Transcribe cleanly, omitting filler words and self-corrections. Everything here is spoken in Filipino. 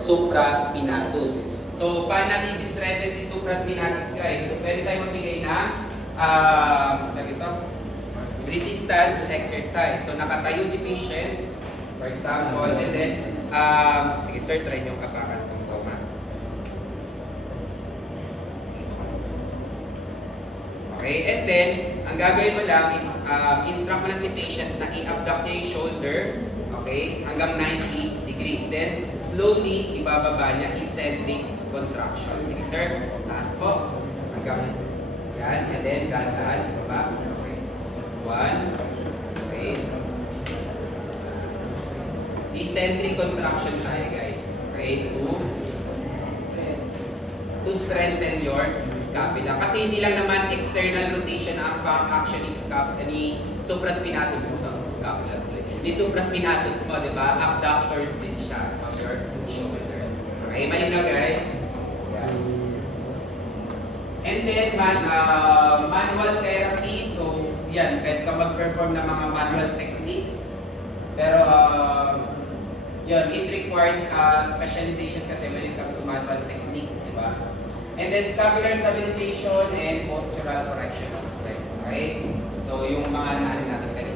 supraspinatus. So, paano natin si-strengthen si supraspinatus, guys? So, pwede tayo magbigay ng resistance exercise. So, nakatayo si patient, for example, and then, sige sir, try nyo kapakan itong toma. Okay, and then, ang gagawin mo lang is, instruct mo na si patient na i-abduct niya yung shoulder, okay, hanggang 90 degrees. Then, slowly, ibababa niya eccentric contraction. Sige sir, taas po, hanggang yan, and then, dahan-dahan, baba. Okay, 1, okay. Eccentric contraction tayo, guys. Okay, 2, to strengthen your scapula. Kasi hindi lang naman external rotation ang pang-action ni supraspinatus mo. Scapula tuloy. Ni supraspinatus mo, di ba? Abductors din siya of your shoulder. Okay, malinaw guys? Yeah. And then, manual therapy. So, yan, pwede ka mag-perform ng mga manual techniques. Pero, yun, it requires specialization kasi when it comes to manual technique, di ba? And then scapular stabilization and postural correction as well. Okay? So yung mga naano natin kanina.